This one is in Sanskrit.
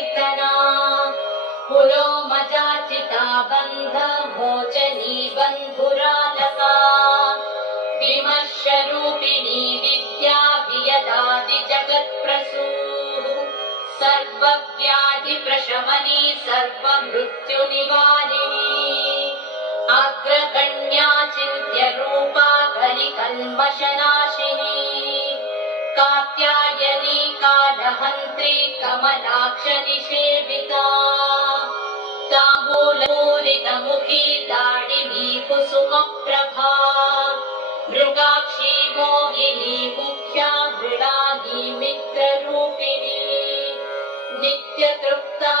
कीर्तना पुलोमजाचिता बन्ध मोचनी बन्धुरालका विमर्शरूपिणी विद्या वियदादि जगत्प्रसूः सर्वव्याधिप्रशमनी सर्वमृत्युनिवारिणी अग्रगण्या चिन्त्यरूपा कलिकल्मषनाशिनी कात्यायनी कालहन्त्री कमलाक्षनिषेविता ताम्बूलपूरितमुखी दाडिनी कुसुमप्रभा मृगाक्षी मोहिनी मुख्या मृणाली मित्ररूपिणी नित्यतृप्ता